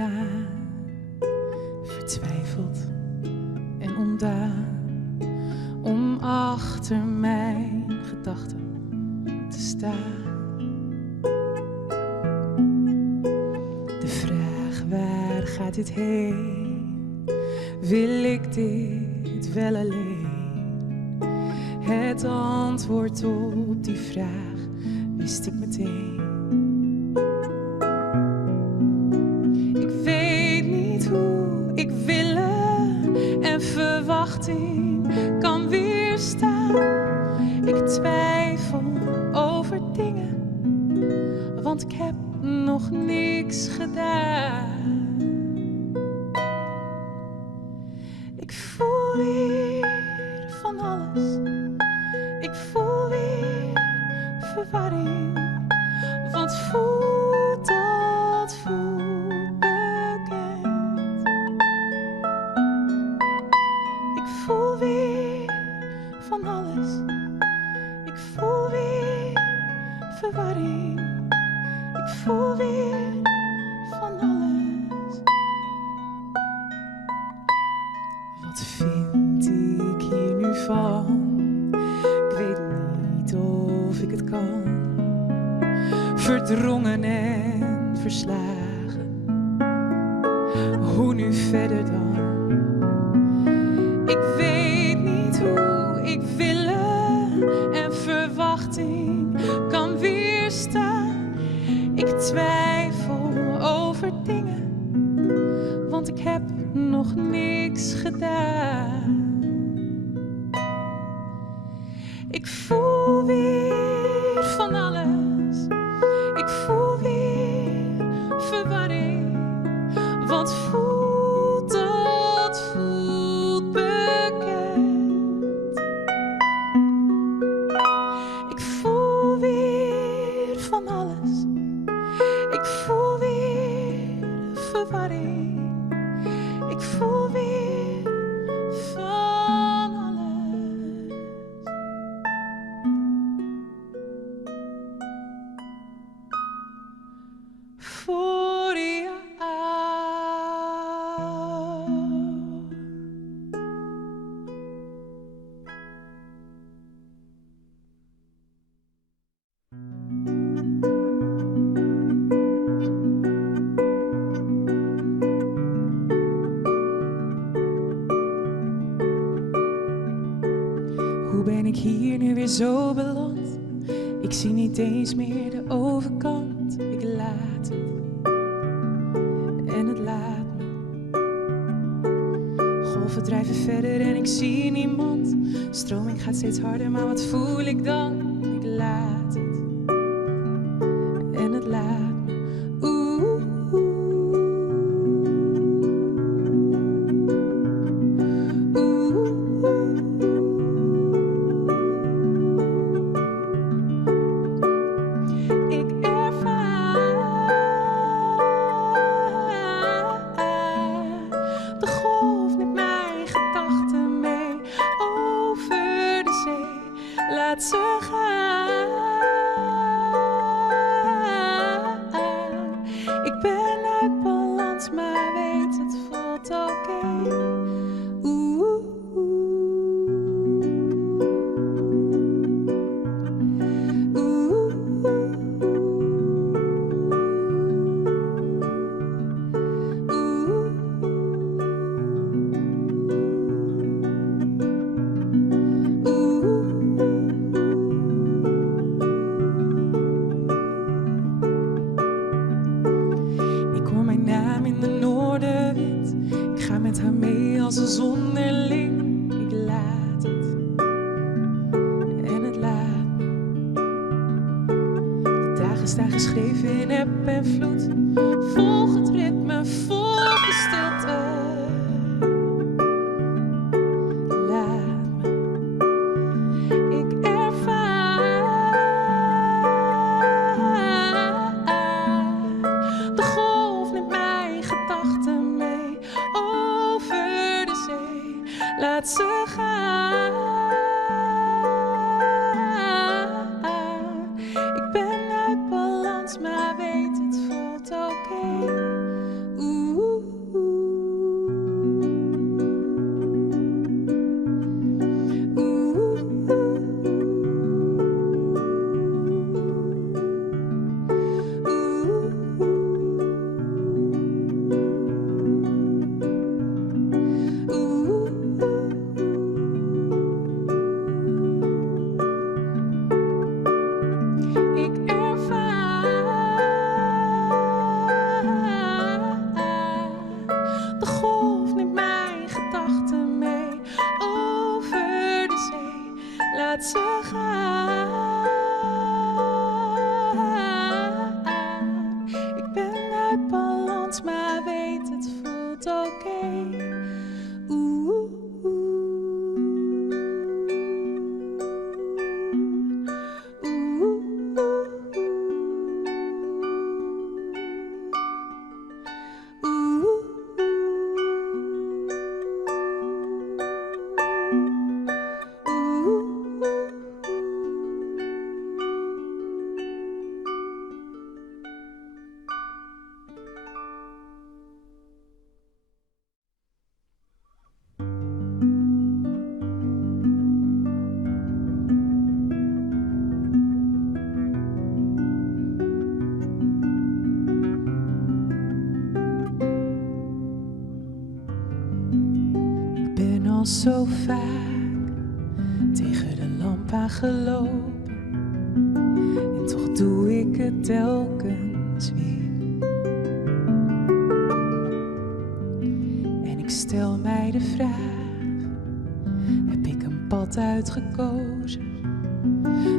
gaan, vertwijfeld en ontdaan, om achter mijn gedachten te staan. De vraag, waar gaat dit heen? Wil ik dit wel alleen? Het antwoord op die vraag wist ik meteen. Ik weet niet hoe ik willen en verwachting kan weerstaan. Ik twijfel over dingen, want ik heb nog niks gedaan. Ik voel weer van alles. Ik voel weer verwarring, want voelt dat voelt bekend. Ik voel weer van alles. Ik voel weer verwarring. Ik voel weer van alles. Wat vind ik hier nu van? Ik weet niet of ik het kan. Verdrongen en verslagen. Hoe nu verder dan? Ik weet niet hoe ik willen en verwachting kan weerstaan. Ik twijfel over dingen, want ik heb nog niks gedaan. Ik voel weer van alles. Ik voel weer verwarring, want voelt dat voelt bekend. Ik voel weer van alles. Ik voel weer verwarring. Ik voel weer van alles. Voor jou. Hoe ben ik hier nu weer zo beland? Ik zie niet eens meer de overkant. Ik laat het en het laat me. Golven drijven verder en ik zie niemand. Stroming gaat steeds harder, maar wat voel ik dan? Ik laat het en het laat me. Laat ze gaan. Ik ben uit balans, maar weet het voelt oké. Met haar mee als een zonderling. Ik laat het en het laat me. De dagen staan geschreven in eb en vloed. Volg het ritme, volg de stilte. Laat me. Ik ervaar de golf neemt mijn gedachten mee. Laat ze gaan. Ik ben uit balans, maar weet het voelt oké. laat ze gaan. Ik ben uit balans, maar weet het voelt oké. Al zo vaak tegen de lamp aangelopen en toch doe ik het telkens weer. En ik stel mij de vraag, heb ik een pad uitgekozen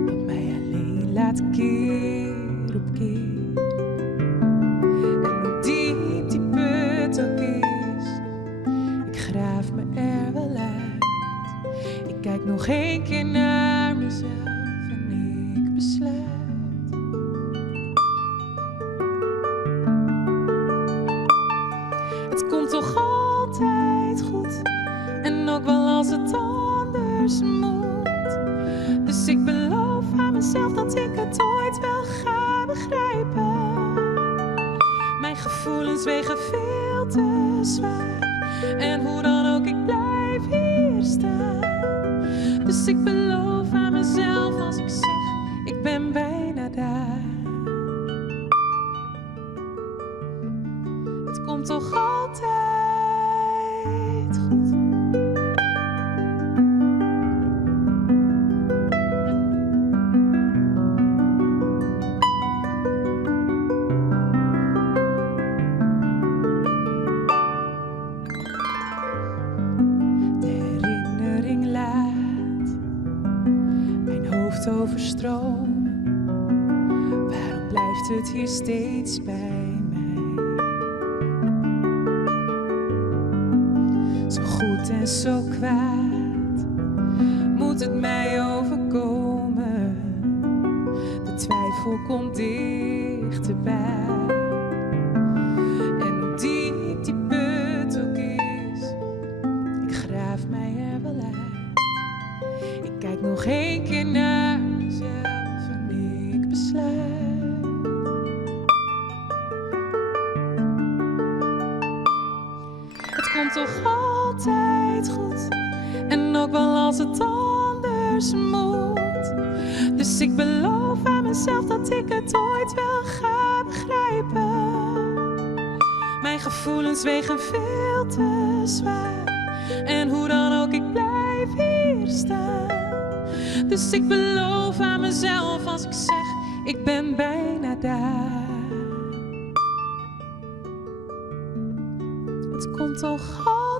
dat mij alleen laat keer op keer? En hoe diep die put ook is, ik graaf me er wel uit. Ik kijk nog 1 keer naar mezelf en ik besluit. Het komt toch altijd goed, en ook wel als het anders moet. Dus ik beloof aan mezelf dat ik het ooit wel ga begrijpen. Mijn gevoelens wegen veel te zwaar, en hoe dan ook, ik blijf hier staan. Dus ik beloof aan mezelf als ik zeg, ik ben bijna daar. Het komt toch altijd goed. Overstromen, waarom blijft het hier steeds bij mij? Zo goed en zo kwaad moet het mij overkomen. De twijfel komt dichterbij. En hoe diep die put ook is, ik graaf mij er wel uit. Ik kijk nog 1 keer naar mezelf en ik besluit. Het komt toch altijd goed, en ook wel als het anders moet. Dus ik beloof aan mezelf dat ik het ooit wel ga begrijpen. Mijn gevoelens wegen veel te zwaar, en hoe dan ook, ik blijf hier staan. Dus ik beloof aan mezelf als ik zeg, ik ben bijna daar. Het komt toch goed.